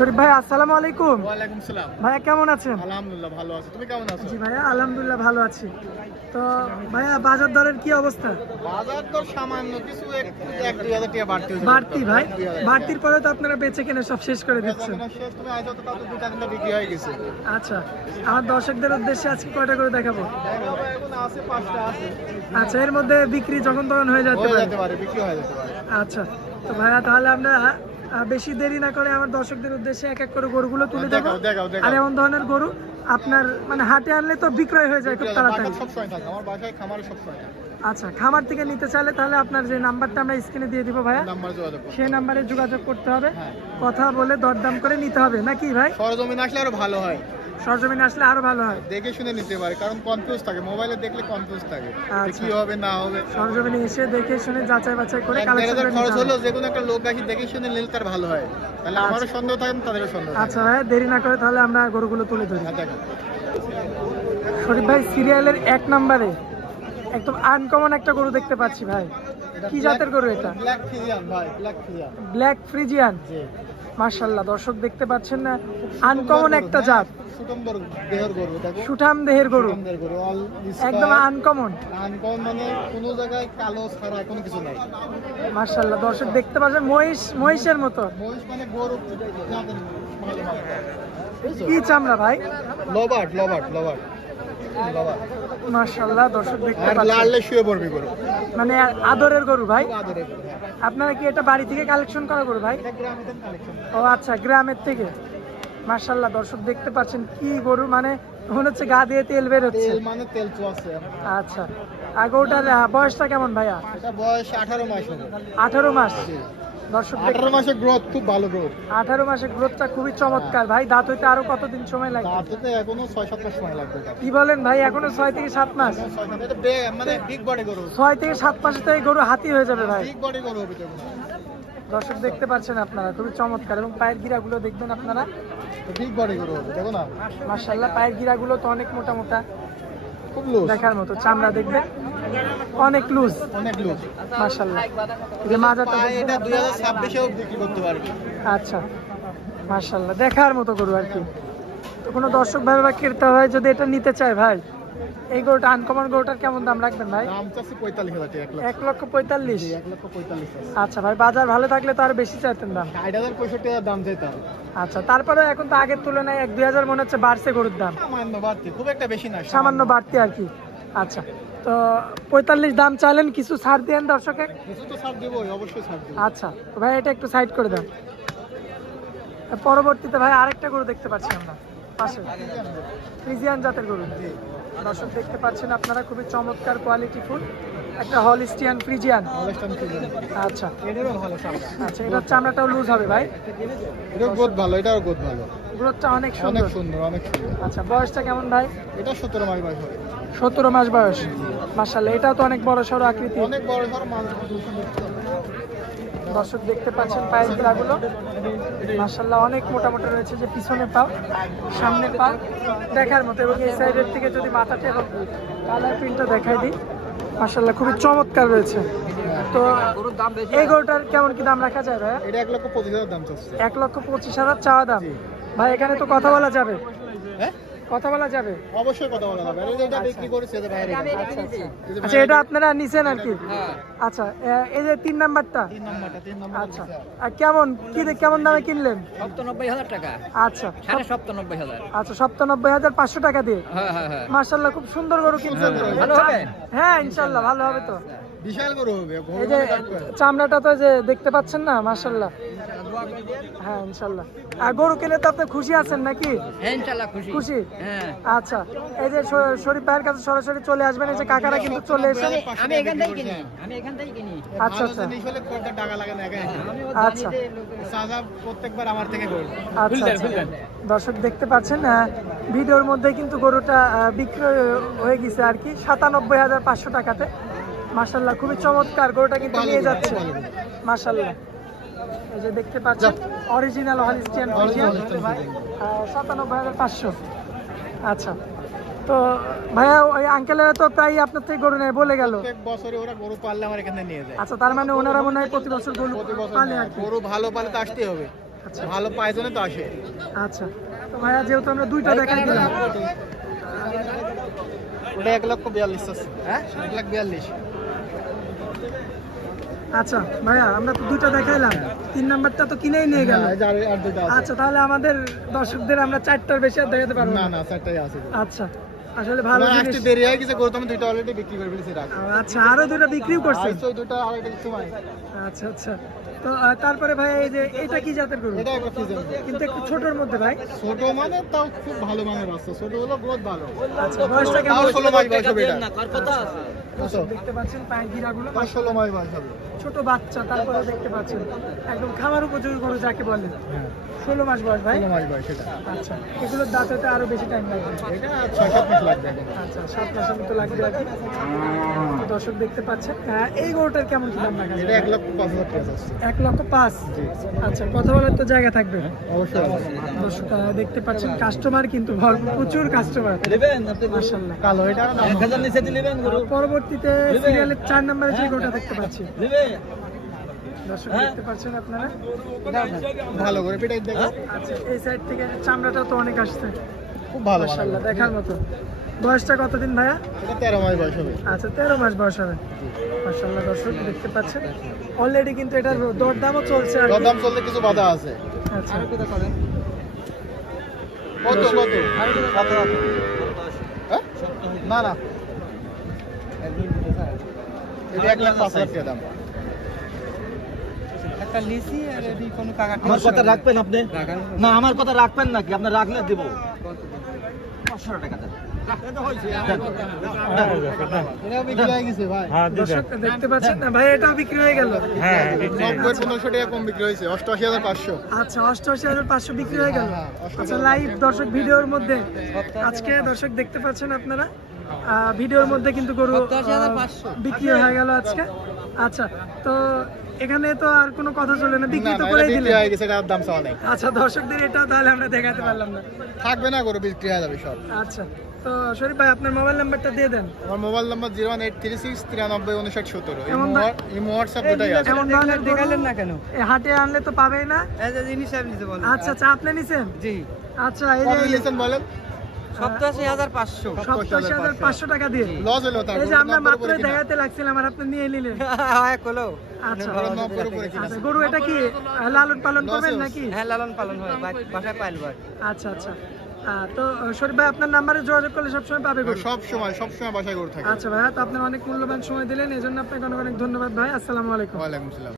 শরীফ ভাই আসসালামু আলাইকুম। ওয়ালাইকুম সালাম। ভাইয়া কেমন আছেন? আলহামদুলিল্লাহ ভালো আছি, তুমি কেমন আছো? জি ভাইয়া আলহামদুলিল্লাহ ভালো আছি। তো ভাইয়া বাজার দরের কি অবস্থা? বাজার তো সামান্য কিছু 1-2 হাজার টাকা বাড়তি হয়েছে। বাড়তি ভাই, বাড়তির পরে তো আপনারা বেচে কিনে সব শেষ করে দিচ্ছেন। তুমি আইছো তো তাও 2-3টা বিক্রি হয়ে গেছে। আচ্ছা, আমার দর্শকদের উদ্দেশ্যে আজকে কয়টা করে দেখাবো? এখন আছে 5টা আছে। আচ্ছা, এর মধ্যে বিক্রি যখন তখন হয়ে যেতে পারে। বিক্রি হয়ে যেতে পারে। আচ্ছা, তো ভাইয়া তাহলে আমরা বেশি দেরি না করে আমার দর্শকদের উদ্দেশ্যে এক এক করে গরুগুলো তুলে দেবো। আর এমন ধরনের গরু আপনার মানে হাটে আনলে তো বিক্রয় হয়ে যায় খুব তাড়াতাড়ি। আমার বাসায় খামারে সব সময়। আচ্ছা, খামার থেকে নিতে চাইলে তাহলে আপনার যে নাম্বারটা আমরা স্ক্রিনে দিয়ে দিব ভাইয়া, সেই নাম্বারে যোগাযোগ করতে হবে, কথা বলে দরদাম করে নিতে হবে নাকি ভাই? সরজমিনে আসলে আরো ভালো হয়। সরজমিনে আসলে আরো ভালো হয়, দেখে শুনে নিতে পারে, কারণ কনফিউজ থাকে, মোবাইলে দেখলে কনফিউজ থাকে কি হবে না হবে। সরজমিনে এসে দেখে শুনে যাচাই বাছাই করে কালেকশন করে খরচ হলো যে কোনো একটা লোক আসি দেখে শুনে নিলে তার ভালো হয়, তাহলে আমারও সন্দেহ থাকে না তাদেরও সন্দেহ। আচ্ছা ভাই, দেরি না করে তাহলে আমরা গরুগুলো তুলে ধরি। শরীফ ভাই সিরিয়ালের 1 নম্বরে একদম আনকমন একটা গরু দেখতে পাচ্ছি ভাই, কি জাতের গরু এটা? ব্ল্যাক ফ্রিজিয়ান ভাই, ব্ল্যাক ফ্রিজিয়ান। ব্ল্যাক ফ্রিজিয়ান, জি মাশাআল্লাহ। দর্শক দেখতে পাচ্ছেন না, আনকমন একটা জাত, সুঠাম দেহের গরু, একদম আনকমন। মানে কোনো জায়গায় কালো ছাড়া কোনো কিছু নাই। মাশাআল্লাহ, দর্শক দেখতে পাচ্ছেন মহিষের মতো। মহিষ মানে গরু কি চামড়া ভাই? লবার্ট। মাশাআল্লাহ, দর্শক দেখতে পাচ্ছেন লাললে শুয়ে পড়বে গরু, মানে আদরের গরু ভাই। আদরের গরু। আপনারা কি এটা বাড়ি থেকে কালেকশন করা গরু ভাই? এটা গ্রামের থেকে কালেকশন। ও আচ্ছা, গ্রামের থেকে। মাশাআল্লাহ, দর্শক দেখতে পাচ্ছেন কি গরু, মানে মনে হচ্ছে গা দিয়ে তেল বের হচ্ছে। তেল মানে তেল চুয়াছে। আচ্ছা, আর গরুটার বয়সটা কেমন ভাইয়া? এটা বয়স 18 মাস হবে। 18 মাস। দর্শক 18 মাসের গ্রোথ খুব ভালো গ্রোথ। 18 মাসের গ্রোথটা খুবই চমৎকার ভাই। দাঁত হইতে আরো কতদিন সময় লাগবে? দাঁতে এখনো 6-7 মাস সময় লাগবে। কি বলেন ভাই, এখনো 6 থেকে 7 মাস? এটা মানে বিগ বডি গরু। 6 থেকে 7 মাসে তো এই গরু হাতি হয়ে যাবে ভাই। বিগ বডি গরু হবে। দর্শক দেখতে পাচ্ছেন আপনারা, খুবই চমৎকার। এবং পায়ের গিরাগুলো দেখবেন আপনারা, বিগ বডি গরু হবে, দেখো না। মাশাআল্লাহ, পায়ের গিরাগুলো তো অনেক মোটা মোটা, খুব লুজ দেখার মতো। চামড়া দেখবেন অনেক লুজ, মাশাআল্লাহ। এই মাজাটা এটা 2026 এও বিক্রি করতে পারবে। আচ্ছা, মাশাআল্লাহ, দেখার মতো গরু আর কি। তো কোনো দর্শক ভাই বা ক্রেতা ভাই যদি এটা নিতে চায় ভাই, এই গরুটা আনকমন গরুটার কেমন দাম রাখবেন ভাই? দাম চাচ্ছি 45,000 টাকা। 1,45,000। 1,45,000। আচ্ছা ভাই, বাজার ভালো থাকলে তো আর বেশি চাইতেন দাম। 60,000-65,000 দাম চাইতাম। আচ্ছা, তারপরে এখন তো আগের তুলনায় 1-2 হাজার মনে হচ্ছে বাড়ছে গরুর দাম। সামান্য বাড়তি, খুব একটা বেশি না, সামান্য বাড়তি আর কি। আচ্ছা, তো 45 দাম চাইলেন, কিছু ছাড় দেন দর্শকে? কিছু তো ছাড় দেবো, অবশ্যই ছাড় দেবো। আচ্ছা, তো ভাই এটা একটু সাইড করে দেন। পরবর্তীতে ভাই আরেকটা গরু দেখতে পাচ্ছি আমরা পাশে, ফ্রিজিয়ান জাতের গরু। দর্শক দেখতে পাচ্ছেন আপনারা, খুবই চমৎকার কোয়ালিটি ফুল একটা হলিস্টিয়ান ফ্রিজিয়ান। আচ্ছা আচ্ছা, এটার চামড়াটাও লুজ হবে ভাই। এটা গ্রোথ ভালো, এটাও গ্রোথ ভালো, গ্রোথটা অনেক অনেক সুন্দর। সুন্দর, অনেক সুন্দর। আচ্ছা, বয়সটা কেমন ভাই? এটা 17 মাস বয়স হবে। 17 মাস বয়স, মাশাআল্লাহ। এটাও তো অনেক বড় সড়ো আকৃতি, অনেক বড় সড়ো মানুষ। দর্শক দেখতে পাচ্ছেন পায়ের গিরাগুলো, মাশাআল্লাহ, অনেক মোটামুটি রয়েছে। যে পিছনের পা, সামনের পা দেখার মতো। এবং এই সাইডের থেকে যদি মাথাটা এবং কালার প্রিন্টটা দেখাই দিই, মাশাআল্লাহ, খুবই চমৎকার রয়েছে। তো এই গরুটার কেমন কি দাম রাখা যায় ভাই? এটা 1,25,000 দাম চাচ্ছে। 1,25,000 চাওয়া দাম ভাই। এখানে তো কথা বলা যাবে? হ্যাঁ, কথা বলা যাবে, অবশ্যই কথা বলা যাবে। এটা বিক্রি করেছে যে বাইরে। আচ্ছা, এটা আপনারা নিছেন আর কি? আচ্ছা, এই যে 3 নাম্বারটা। 3 নাম্বার। আচ্ছা, আর কেমন কেমন দামে কিনলেন? 97,000 টাকা। আচ্ছা, 97,000। আচ্ছা, 97,500 টাকা দিয়ে। মাশাআল্লাহ, খুব সুন্দর গরু কিনছেন। ভালো হবে? হ্যাঁ, ইনশাআল্লাহ ভালো হবে। তো বিশাল গরু হবে। এই যে চামড়াটা তো যে দেখতে পাচ্ছেন না, মাশাআল্লাহ। হ্যাঁ, ইনশাআল্লাহ। আর গরু কিনে তো আপনি খুশি আছেন নাকি? হ্যাঁ, ইনশাআল্লাহ খুশি। খুশি? হ্যাঁ। আচ্ছা, এই যে শরীফ ভাইয়ের কাছে সরাসরি চলে আসবেন, এই যে কাকারা কিন্তু চলে এসে। আমি এখান থেকেই কিনি। আচ্ছা আচ্ছা, টাকা লাগে না। আচ্ছা সাদা প্রত্যেকবার আমার থেকে গরু। আচ্ছা, দর্শক দেখতে পাচ্ছেন ভিডিওর মধ্যে কিন্তু গরুটা বিক্রয় হয়ে গেছে আর কি 97,500 টাকাতে। মাশাআল্লাহ, খুবই চমৎকার গরুটা কিন্তু নিয়ে যাচ্ছে, মাশাআল্লাহ। এই যে দেখতে পাচ্ছেন অরিজিনাল হলিস্টিয়ান ফ্রিজিয়ান, 97,500। আচ্ছা, তো ভাইয়া ওই আঙ্কেলেরা তো প্রায় আপনার থেকে গরু নেয় বলে গেল। প্রত্যেক বছরে ওরা গরু পাললে আমার এখানে নিয়ে যায়। আচ্ছা, তার মানে ওনারা মনে হয় প্রতি বছর গরু পালে আর কি। গরু ভালো পালে তো আসতেই হবে। আচ্ছা ভালো পায়জনে তো আসে। আচ্ছা, তো ভাইয়া যেহেতু আমরা দুইটা দেখাই দিলাম, ওটা 1,42,000 আছে। হ্যাঁ 1,42,000। আচ্ছা ভাইয়া আমরা তো দুইটা দেখাইলাম, 3 নাম্বারটা তো কিনেই নিয়ে গেল। হ্যাঁ, এই যে আর দুটো আছে। আচ্ছা, তাহলে আমাদের দর্শকদের আমরা 4টার বেশি আর দেখাতে পারবো না না। না, চারটাই আছে। আচ্ছা, আসলে ভালো আমার জিনিস। আসতে দেরি হয়ে গেছে, গরু তো আমি দুটো অলরেডি বিক্রি করে ফেলেছি রাখ। আচ্ছা, আরো দুটো বিক্রিও করছেন। আইসো দুটো আড়াইটা সময়। আচ্ছা আচ্ছা, তো তারপরে ভাই এই যে এটা কি জাতের গরু? এটা একটা ফিজেন। কিন্তু একটু ছোটর মধ্যে ভাই। ছোট মানে তাও খুব ভালো মানের বাচ্চা, ছোট হলো গ্রোথ ভালো। আচ্ছা, বয়সটা তাও কেমন? 16 মাস বয়স হবে এটা। দর্শক দেখতে পাচ্ছেন পায়ের গিরাগুলো, তাও 16 মাস বয়স হবে। ছোট বাচ্চা, তারপরে দেখতে পাচ্ছেন একদম খামার উপযোগী গরু যাকে বলে। 16 মাস বয়স ভাই। 16 মাস বয়স এটা। আচ্ছা, এগুলোর দাঁত হতে আরো বেশি টাইম লাগবে। এটা 6-7 মাস লাগবে এখন। আচ্ছা, 7 মাসের মতো লাগবে আর কি। তো দর্শক দেখতে পাচ্ছেন এই গরুটার কেমন কি দাম রাখা এটা যায়? 1,05,000 টাকা আছে। 1,05,000। জি। আচ্ছা, কথা বলার তো জায়গা থাকবে। অবশ্যই আছে। দর্শক দেখতে পাচ্ছেন কাস্টমার কিন্তু প্রচুর কাস্টমার, মাশাআল্লাহ। কালো এটা আর দাম। পরবর্তীতে সিরিয়ালের 4 নম্বরে যে গরুটা দেখতে পাচ্ছি, দর্শক দেখতে পাচ্ছেন আপনারা। ভালো করে পিটাই দেখো। আচ্ছা, এই সাইড থেকে চামড়াটা তো অনেক আসছে, খুব ভালো মাশাআল্লাহ, দেখার মতো। বয়সটা কতদিন ভাইয়া? এটা 13 মাস বয়স হবে। আচ্ছা, 13 মাস বয়স হবে, মাশাআল্লাহ। দর্শক দেখতে পাচ্ছেন অলরেডি কিন্তু এটার দরদামও চলছে আর কি। দাম চলতে কিছু বাধা আছে। আচ্ছা, কত কত? হ্যাঁ? না না, এটা 1,05,000 টাকা দাম। আমার কথা রাখবেন আপনি? না, আমার কথা রাখবেন নাকি? আপনি রাখলে দিব 500 টাকা দেন। এটা বিক্রি হয়ে গেছে ভাই। দর্শক দেখতে পাচ্ছেন না ভাই, এটাও বিক্রি হয়ে গেল। 90-1500 টাকা কম বিক্রি হয়েছে, 88,500। আচ্ছা, 88,500 বিক্রি হয়ে গেল। হ্যাঁ, 88,500 আচ্ছা, লাইভ দর্শক ভিডিওর মধ্যে আজকে দর্শক দেখতে পাচ্ছেন আপনারা ভিডিওর মধ্যে কিন্তু গরু বিক্রি হয়ে গেল আজকে। আচ্ছা, তো এখানে তো আর কোনো কথা চলে না, বিক্রি তো করে বিক্রি দিলেন। হয়ে গেছে, এটার দাম চাওয়া নেই। আচ্ছা, দর্শকদের এটাও তাহলে আমরা দেখাতে পারলাম না। থাকবে না, গরু বিক্রি হয়ে যাবে সব। আচ্ছা, তো শরীফ ভাই আপনার মোবাইল নাম্বারটা দিয়ে দেন। আমার মোবাইল নাম্বার 01836 93 59 17। এমন ভাই- এই হোয়াটসঅ্যাপ দুটাই আছে। এমন ধরনের দেখালেন না কেন? এই হাটে আনলে তো পাবেই না। আচ্ছা আচ্ছা, আপনি নিছেন? জি আচ্ছা, এই কত যে দিয়েছেন বলেন? 87,500 87,500 টাকা দিয়ে। লস হলো তার। এই যে আমরা মাত্রই দেখাতে লাগছিলাম আর আপনি নিয়ে নিলেন। আচ্ছা আচ্ছা, গরু এটা কি লালন পালন করবেন নাকি? হ্যাঁ লালন পালন হয় বাসায় পালবো। আচ্ছা আচ্ছা, তো শরীফ ভাই আপনার নাম্বারে যোগাযোগ করলে সবসময় পাবে গরু। সব সময় বাসায় গরু থাকে। আচ্ছা ভাইয়া, তো আপনার অনেক মূল্যবান সময় দিলেন, এই জন্য আপনাকে অনেক অনেক ধন্যবাদ ভাই। আসসালামু আলাইকুম। ওয়ালাইকুম আসসালাম।